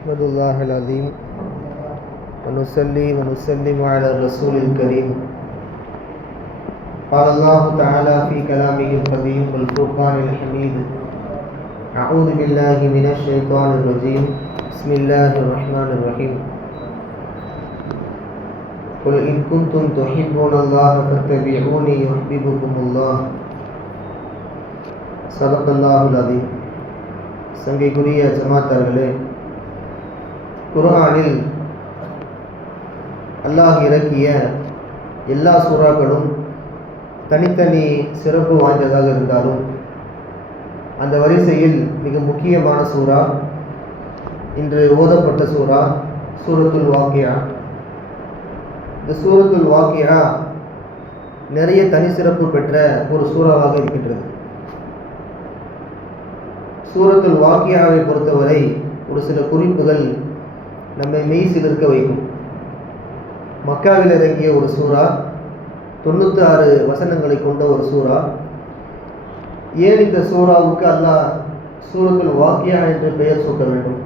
نحمد الله العظيم ونصلي ونسلم على الرسول الكريم. قال الله تعالى في كلامه القديم والفرقان الحميد: أعوذ بالله من الشيطان الرجيم. بسم الله الرحمن الرحيم. قل إن كنتم تحبون الله فاتبعوني يحببكم الله. صدق الله العظيم. சங்கைக்குரிய ஜமாத்தார்களே, குர்ஆனில் அல்லாஹ் இறக்கிய எல்லா சூறாக்களும் தனித்தனி சிறப்பு வாய்ந்ததாக இருந்தாலும் அந்த வரிசையில் மிக முக்கியமான சூறா இன்று ஓதப்பட்ட சூறா சூரத்துல் வாக்கியா. இந்த சூரத்துல் வாக்கியா நிறைய தனி சிறப்பு பெற்ற ஒரு சூறாவாக இருக்கின்றது. சூரத்துல் வாக்கியாவை பொறுத்தவரை ஒரு சில குறிப்புகள் நம்மை மெய் சிலிர்க்க வைக்கும். மக்காவில் இறங்கிய ஒரு சூறா, 96 வசனங்களை கொண்ட ஒரு சூறா. ஏன் இந்த சூறாவுக்கு அல்லாஹ் சூரத்துல் வாக்கியா என்று பெயர் சூட்ட வேண்டும்?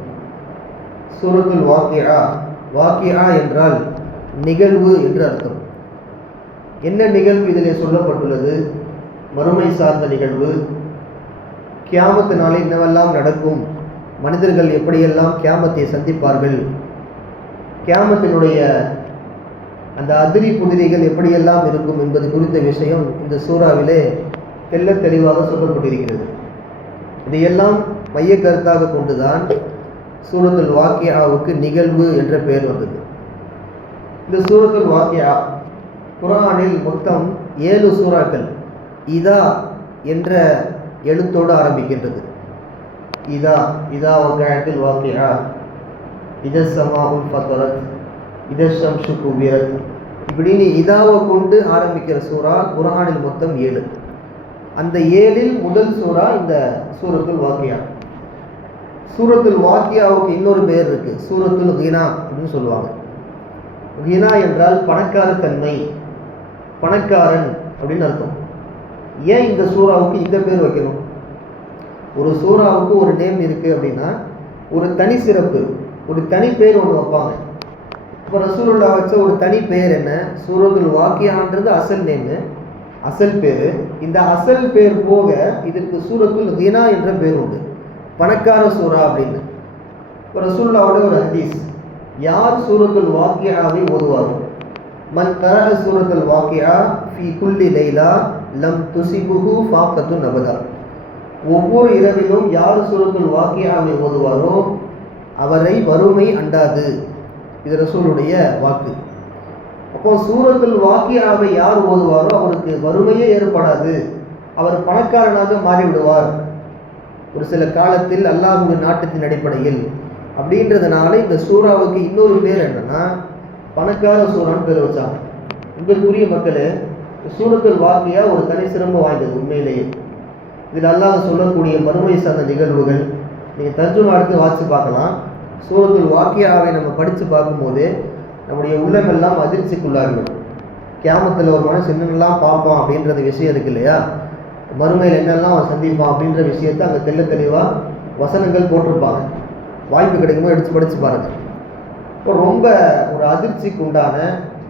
சூரத்துல் வாக்கியா, வாக்கியா என்றால் நிகழ்வு என்று அர்த்தம். என்ன நிகழ்வு இதிலே சொல்லப்பட்டுள்ளது? மறுமை சார்ந்த நிகழ்வு. கியாமத்து நாளில் என்னவெல்லாம் நடக்கும், மனிதர்கள் எப்படியெல்லாம் கியாமத்தை சந்திப்பார்கள், கியாமத்தினுடைய அந்த அதிரி புதிரிகள் எப்படியெல்லாம் இருக்கும் என்பது குறித்த விஷயம் இந்த சூறாவிலே தெல்ல தெளிவாக சொல்லப்பட்டிருக்கிறது. இதையெல்லாம் மைய கருத்தாக கொண்டுதான் சூரத்துல் வாக்கியாவுக்கு நிகழ்வு என்ற பெயர் வந்தது. இந்த சூரத்துல் வாக்கியா குர்ஆனில் மொத்தம் 7 சூறாக்கள் இதா என்ற எழுத்தோடு ஆரம்பிக்கின்றது. இதா இதா வகஅத்தில் வாக்கியா, இதஸ் ஸமாஉல் ஃபதரத், இதஸ் ஷம்ஸு குவிரத், இப்படின்னு இதாவை கொண்டு ஆரம்பிக்கிற சூறா குர்ஆனில் மொத்தம் 7. அந்த 7இல் முதல் சூறா இந்த சூரத்துல் வாக்கியா. சூரத்துல் வாக்கியாவுக்கு இன்னொரு பெயர் இருக்கு, சூரத்துல் கினா அப்படின்னு சொல்லுவாங்க. கினா என்றால் பணக்கார தன்மை, பணக்காரன் அப்படின்னு அர்த்தம். ஏன் இந்த சூறாவுக்கு இந்த பேர் வைக்கணும்? ஒரு சூறாவுக்கு ஒரு நேம் இருக்கு அப்படின்னா ஒரு தனி சிறப்பு, ஒரு தனி பேர் ஒன்று வைப்பாங்க. இப்போ ரசூலுல்லாஹ் வச்ச ஒரு தனி பேர் என்ன? சூரத்துல் வாக்கியான்றது அசல் நேமு, அசல் பேர். இந்த அசல் பேர் போக இதற்கு சூரத்துல் கினா என்ற பேர் உண்டு, பணக்கார சூறா அப்படின்னு. இப்போ ரசூலுல்லாஹோட ஒரு ஹதீஸ், யார் சூரத்துல் வாக்கியாவை ஓதுவாரோ, மன் கரஅ சூரத்துல் வாக்கியா ஃபீ குல்லி லைலா லம் துசிபுஹு ஃபாக்கத்துன் அபதா. ஒவ்வொரு இரவிலும் யார் சூரத்துல் வாக்கியாவை ஓதுவாரோ அவரை வறுமை அண்டாது. இது ரசூலுடைய வாக்கு. அப்போ சூரத்துல் வாக்கியாவை யார் ஓதுவாரோ அவருக்கு வறுமையே ஏற்படாது, அவர் பணக்காரனாக மாறிவிடுவார் ஒரு சில காலத்தில் அல்லாஹ்வுடைய நாட்டத்தின் அடிப்படையில். அப்படின்றதுனால இந்த சூறாவுக்கு இன்னொரு பேர் என்னன்னா பணக்கார சூறான்னு பேர் வச்சாங்க. உங்களுக்குரிய மக்களே, சூரத்துல் வாக்கியா ஒரு தனி சிறப்பு வாய்ந்தது உண்மையிலேயே. இதில் அல்லாஹ் சொல்லக்கூடிய மறுமை சார்ந்த நிகழ்வுகள் நீங்கள் தர்ஜுமா எடுத்து வாசித்து பார்க்கலாம். சூரத்துல் வாக்கியாவை நம்ம படித்து பார்க்கும்போதே நம்முடைய உள்ளமெல்லாம் அதிர்ச்சிக்குள்ளார்கள். கியாமத்தில் ஒரு மனுஷன் என்னென்னலாம் பார்ப்பான் அப்படின்றது விஷயம் இருக்கு இல்லையா, மறுமையில் என்னெல்லாம் அவன் சந்திப்பான் அப்படின்ற விஷயத்தை அங்கே தெல்ல தெளிவாக வசனங்கள் போட்டிருப்பாங்க. வாய்ப்பு கிடைக்கும்போது எடுத்து படித்து பாருங்கள். இப்போ ரொம்ப ஒரு அதிர்ச்சிக்கு உண்டான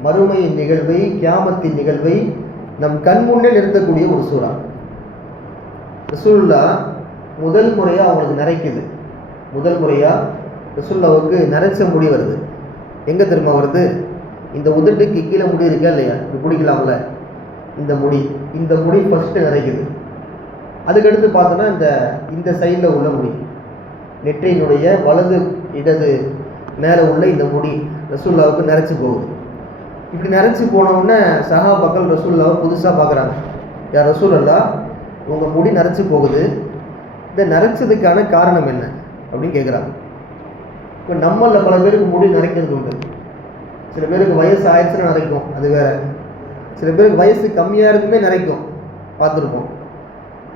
மறுமையின் நிகழ்வை, கியாமத்தின் நிகழ்வை நம் கண் முன்னே நிறுத்தக்கூடிய ஒரு சூறா. ரசூலுல்லாஹ் முதல் முறையாக அவங்களுக்கு நிறைக்குது. முதல் முறையாக ரசூலுல்லாஹ்வுக்கு நரைச்ச முடி வருது. எங்கே திரும்ப வருது? இந்த உதட்டுக்கு கீழே முடி இருக்கா இல்லையா, இப்படி பிடிக்கலாம்ல, இந்த முடி ஃபஸ்ட்டு நிறைக்குது. அதுக்கடுத்து பார்த்தோன்னா இந்த சைடில் உள்ள முடி, நெற்றியினுடைய வலது இடது மேலே உள்ள இந்த முடி ரசூலுல்லாஹ்வுக்கு நரைச்சி போகுது. இப்படி நரைச்சி போனவுடனே சஹாபாக்கள் ரசூலுல்லாஹ்வை புதுசாக பார்க்குறாங்க. யார் ரசூலுல்லாஹ், உங்கள் முடி நரைச்சி போகுது, இந்த நரைச்சதுக்கான காரணம் என்ன அப்படின்னு கேட்குறாங்க. இப்போ நம்மளில் பல பேருக்கு முடி நரைக்கிறது உண்டு. சில பேருக்கு வயசு ஆயிடுச்சுன்னா நரைக்கும், அது வேற. சில பேருக்கு வயசு கம்மியாக இருக்குமே நரைக்கும், பார்த்துருப்போம்.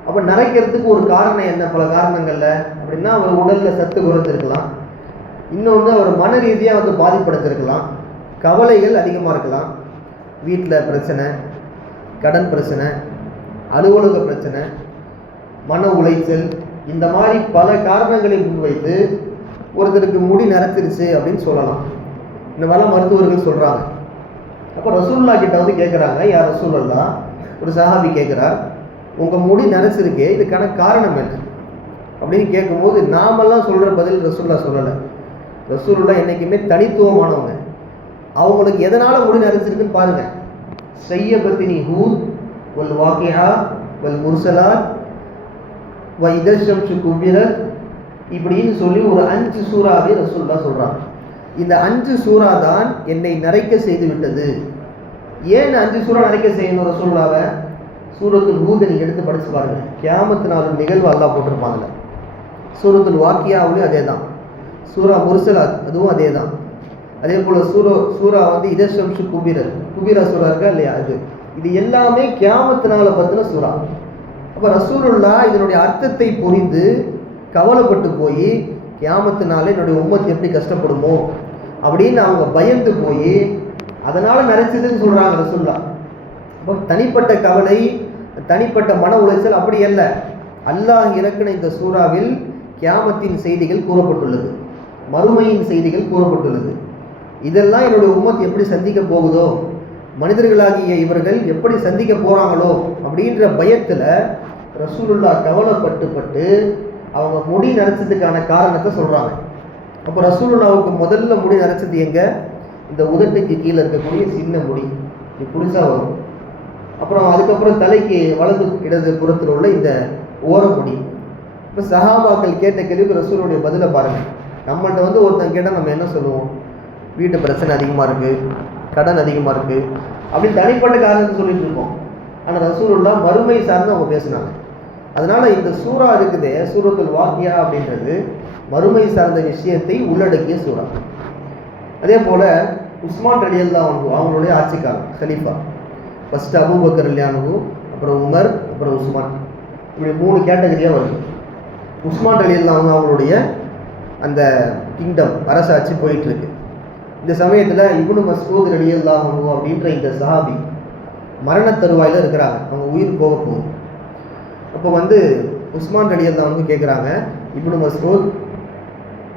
அப்போ நரைக்கிறதுக்கு ஒரு காரணம் என்ன? பல காரணங்களில் அப்படின்னா அவர் உடலில் சத்து குறைஞ்சிருக்கலாம், இன்னொன்று அவர் மன ரீதியாக பாதிப்படைஞ்சிருக்கலாம், கவலைகள் அதிகமாக இருக்கலாம், வீட்டில் பிரச்சனை, கடன் பிரச்சனை, அலுவலக பிரச்சனை, மன உளைச்சல், இந்த மாதிரி பல காரணங்களை முன்வைத்து ஒருத்தருக்கு முடி நரைச்சிருச்சு அப்படின்னு சொல்லலாம். இந்த மாதிரிலாம் மருத்துவர்கள் சொல்கிறாங்க. அப்போ ரசூலுல்லா கிட்ட வந்து கேட்குறாங்க, யார் ரசூலுல்லா, ஒரு சஹாபி கேட்குறார், உங்கள் முடி நரைச்சிருக்கே, இதுக்கான காரணம் என்ன அப்படின்னு கேட்கும்போது நாமெல்லாம் சொல்கிற பதில் ரசூலுல்லா சொல்லலை. ரசூலுல்லா என்றைக்குமே தனித்துவமானவங்க. அவங்களுக்கு எதனால் முடி நரைச்சிருக்குன்னு பாருங்கள். ஸையபத்தினி ஹூத் வல் வாக்கியா வல் முர்சலாத் வ இதஷம்சு குபிரத் இப்படின்னு சொல்லி ஒரு 5 சூறாவே ரசூலுல்லா சொல்கிறாங்க. இந்த 5 சூறா தான் என்னை நரைக்க செய்து விட்டது. ஏன் 5 சூறா நரைக்க செய்யணும் ரசூலுல்லாவை? சூரத்துல் ஹூதை நீங்கள் எடுத்து படித்து பாருங்கள். கியாமத்து நாள் நிகழ்வு அல்லாஹ் போட்டிருப்பாங்கல்ல. சூரத்துல் வாக்கியாவிலையும் அதே தான். சூரா முர்சலாத் அதுவும் அதே தான். அதே போல் சூரா வந்து இதஷம்சு குபீரா சூறா இருக்கா இல்லையா, இது எல்லாமே கியாமத்து நாளை பற்றின சூறா. அப்போ ரசூலுல்லா இதனுடைய அர்த்தத்தை புரிந்து கவலைப்பட்டு போய் கியாமத்து நாள் என்னுடைய உம்மத்து எப்படி கஷ்டப்படுமோ அப்படின்னு அவங்க பயந்து போய் அதனால் நரைச்சதுன்னு சொல்கிறாங்க ரசூலுல்லா. அப்போ தனிப்பட்ட கவலை, தனிப்பட்ட மன உளைச்சல் அப்படி அல்ல. அல்லாஹ் இறக்கின இந்த சூறாவில் கியாமத்தின் செய்திகள் கூறப்பட்டுள்ளது, மறுமையின் செய்திகள் கூறப்பட்டுள்ளது. இதெல்லாம் என்னுடைய உம்மத் எப்படி சந்திக்க போகுதோ, மனிதர்களாகிய இவர்கள் எப்படி சந்திக்க போகிறாங்களோ அப்படின்ற பயத்தில் ரசூலுல்லா கவலைப்பட்டு அவங்க முடி நரைச்சதுக்கான காரணத்தை சொல்கிறாங்க. அப்போ ரசூலுல்லாவுக்கு முதல்ல முடி நரைச்சது எங்கே? இந்த உதட்டுக்கு கீழே இருக்கக்கூடிய சின்ன முடி, இது புதுசாக வரும். அப்புறம் அதுக்கப்புறம் தலைக்கு வலது இடது புறத்தில் உள்ள இந்த ஓரமுடி. இப்போ சஹாபாக்கள் கேட்ட கேள்விக்கு ரசூலுடைய பதிலை பாருங்கள். நம்மள்கிட்ட வந்து ஒருத்தன் கேட்டால் நம்ம என்ன சொல்லுவோம்? வீட்டு பிரச்சனை அதிகமாக இருக்குது, கடன் அதிகமாக இருக்குது அப்படின்னு தனிப்பட்ட காரணத்தை சொல்லிட்டு இருக்கோம். ஆனால் ரசூலுல்லா மறுமை சார்ந்து அவங்க பேசினாங்க. அதனால் இந்த சூறா இருக்குதே, சூரத்துல் வாக்கியா அப்படின்றது மறுமை சார்ந்த விஷயத்தை உள்ளடக்கிய சூறா. அதே போல் உஸ்மான் ரலியல்லாஹு அன்ஹு அவங்களுடைய ஆட்சி காலம், கலீஃபா. ஃபஸ்ட்டு அபூபக்கர் ரலியல்லாஹு அன்ஹு, அப்புறம் உமர், அப்புறம் உஸ்மான், இப்படி 3 கேட்டகரியாக வருது. உஸ்மான் ரலியல்லாஹு அன்ஹு அவங்களுடைய அந்த கிங்டம் அரசாட்சி போயிட்டுருக்கு. இந்த சமயத்தில் இப்னு மஸ்ஊத் ரலியல்லாஹு அன்ஹு அப்படின்ற இந்த சஹாபி மரண தருவாயில் இருக்கிறாங்க, அவங்க உயிர் போக போகுது. அப்போ வந்து உஸ்மான் ரலியல்லாஹு அன்ஹு கேட்குறாங்க, இப்னு மஸ்ஊத்,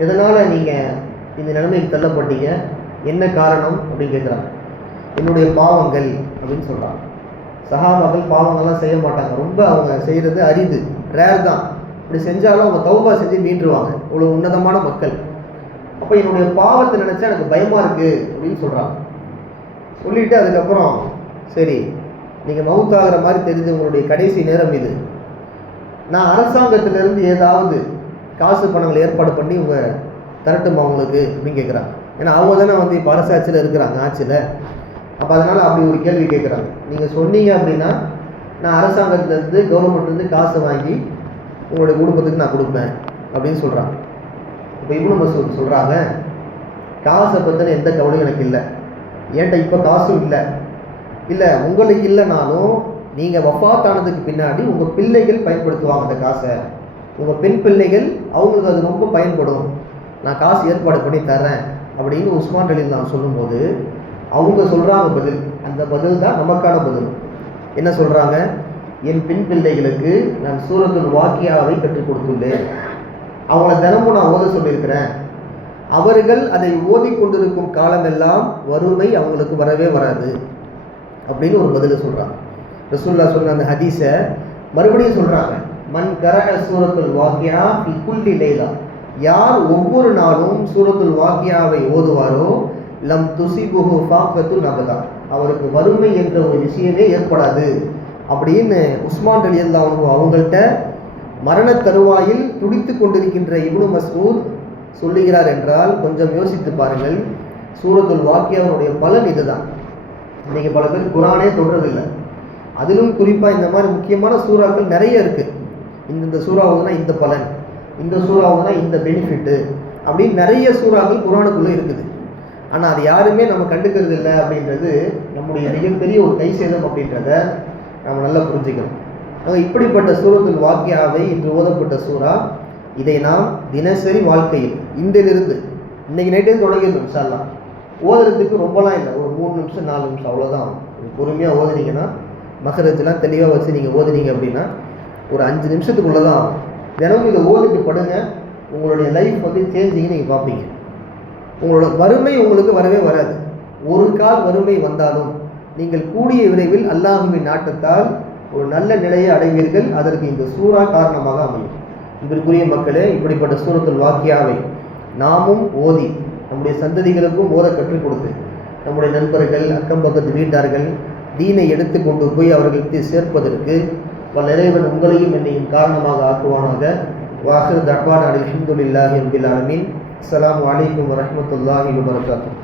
எதனால் நீங்கள் இந்த நிலைமைக்கு தள்ளப்பட்டீங்க, என்ன காரணம் அப்படின்னு கேட்குறாங்க. என்னுடைய பாவங்கள் அப்படின்னு சொல்கிறாங்க. சஹாபாக்கள் பாவங்கள்லாம் செய்ய மாட்டாங்க, ரொம்ப அவங்க செய்கிறது அரிது, ரேர் தான். இப்படி செஞ்சாலும் அவங்க தௌபா செஞ்சு மீண்டுருவாங்க, இவ்வளோ உன்னதமான மக்கள். அப்போ என்னுடைய பாவத்தை நினச்சா எனக்கு பயமாக இருக்குது அப்படின்னு சொல்கிறாங்க. சொல்லிவிட்டு அதுக்கப்புறம், சரி நீங்கள் மவுத்தாகிற மாதிரி தெரிஞ்சு உங்களுடைய கடைசி நேரம் இது, நான் அரசாங்கத்திலேருந்து ஏதாவது காசு பணங்கள் ஏற்பாடு பண்ணி உங்கள் தரட்டுமா உங்களுக்கு அப்படின்னு கேட்குறாங்க. ஏன்னா அவங்க தானே வந்து இப்போ அரசாட்சியில் இருக்கிறாங்க, ஆட்சியில். அப்போ அதனால் அப்படி ஒரு கேள்வி கேட்குறாங்க. நீங்கள் சொன்னீங்க அப்படின்னா நான் அரசாங்கத்திலேருந்து கவர்மெண்ட்லேருந்து காசை வாங்கி உங்களுடைய குடும்பத்துக்கு நான் கொடுப்பேன் அப்படின்னு சொல்கிறாங்க. இப்போ இப்னு மஸ்ஊத் சொல்கிறாங்க, காசை பற்றின எந்த கவலையும் எனக்கு இல்லை, ஏன்ட்ட இப்போ காசும் இல்லை உங்களுக்கு இல்லைனாலும் நீங்கள் வஃபாத் ஆனதுக்கு பின்னாடி உங்கள் பிள்ளைகள் பயன்படுத்துவாங்க அந்த காசை, உங்கள் பெண் பிள்ளைகள், அவங்களுக்கு அது ரொம்ப பயன்படும், நான் காசு ஏற்பாடு பண்ணி தரேன் அப்படின்னு உஸ்மான் ரலியல்லாஹு சொல்லும்போது அவங்க சொல்கிறாங்க பதில். அந்த பதில் தான் நமக்கான பதில். என்ன சொல்கிறாங்க? என் பெண் பிள்ளைகளுக்கு நான் சூரத்துல் வாக்கியாவை கற்றுக் கொடுத்துள்ளேன், அவங்கள தினமும் நான் ஓத சொல்லியிருக்கிறேன், அவர்கள் அதை ஓதிக்கொண்டிருக்கும் காலமெல்லாம் வறுமை அவங்களுக்கு வரவே வராது அப்படின்னு ஒரு பதிலை சொல்கிறாங்க. ரசூலுல்லாஹ் சொன்ன அந்த ஹதீஸை மறுபடியும் சொல்கிறாங்க. மன் கரஅ சூரத்துல் வாக்கியா ஃபி குல்லி லைலா, யார் ஒவ்வொரு நாளும் சூரத்துல் வாக்கியாவை ஓதுவாரோ லம் துசிபுஹு ஃபாக்கத்துன் அபதா, அவருக்கு வறுமை என்ற ஒரு விஷயமே ஏற்படாது அப்படின்னு உஸ்மான் ரலியல்லாஹு அன்ஹு அவங்கள்ட்ட மரண தருவாயில் துடித்து கொண்டிருக்கின்ற இப்னு மஸ்ஊத் சொல்லுகிறார் என்றால் கொஞ்சம் யோசித்து பாருங்கள். சூரத்துல் வாக்கியாவினுடைய பலன் இதுதான். இன்றைக்கி பல பேர் குரானே தொடுறதில்லை. அதிலும் குறிப்பாக இந்த மாதிரி முக்கியமான சூறாக்கள் நிறைய இருக்குது. இந்த சூறாவுதுனா இந்த பலன், இந்த சூறாவுதுனா இந்த பெனிஃபிட்டு அப்படின்னு நிறைய சூறாக்கள் குரானுக்குள்ளே இருக்குது. ஆனால் அது யாருமே நம்ம கண்டுக்கிறது இல்லை அப்படின்றது நம்முடைய மிகப்பெரிய ஒரு கை சேதம் அப்படின்றத நம்ம நல்லா புரிஞ்சுக்கணும். இப்படிப்பட்ட சூரத்துல் வாக்கியாவை இன்று ஓதப்பட்ட சூறா, இதை நாம் தினசரி வாழ்க்கையில் இன்றிலிருந்து இன்றைக்கி நைட்டே தொடங்கிடணும் இன்ஷா அல்லாஹ். ஓதுறதுக்கு ரொம்பலாம் இல்லை, ஒரு 3 நிமிஷம் 4 நிமிஷம் அவ்வளோதான். பொறுமையாக ஓதுனீங்கன்னா மகரஜெலாம் தெளிவாக வச்சு நீங்கள் ஓதுனீங்க அப்படின்னா ஒரு 5 நிமிஷத்துக்குள்ளே தான் ஆகும். தினமும் இதை ஓதிட்டு படுங்க, உங்களுடைய லைஃப் வந்து சேஞ்சிங்னு நீங்கள் பார்ப்பீங்க. உங்களோட வறுமை உங்களுக்கு வரவே வராது. ஒரு கால் வறுமை வந்தாலும் நீங்கள் கூடிய விரைவில் அல்லாஹ்வின் நாட்டத்தால் ஒரு நல்ல நிலையை அடைவீர்கள். அதற்கு இந்த சூரா காரணமாக அமையும். இதற்குரிய மக்களே, இப்படிப்பட்ட சூரத்துல் வாக்கியாவை நாமும் ஓதி நம்முடைய சந்ததிகளுக்கும் ஓத கற்றுக் கொடுத்து நம்முடைய நண்பர்கள், அக்கம் பக்கத்து வீட்டார்கள் தீனை எடுத்து கொண்டு போய் அவர்களுக்கு சேர்ப்பதற்கு இறைவன் உங்களையும் என்னையும் காரணமாக ஆக்குவானாக. வாஹிர் தஅவானா அல்ஹம்துலில்லாஹி ரப்பில் ஆலமீன். அஸ்ஸலாமு அலைக்கும் வரஹ்மத்துல்லாஹி வபரகாத்துஹு.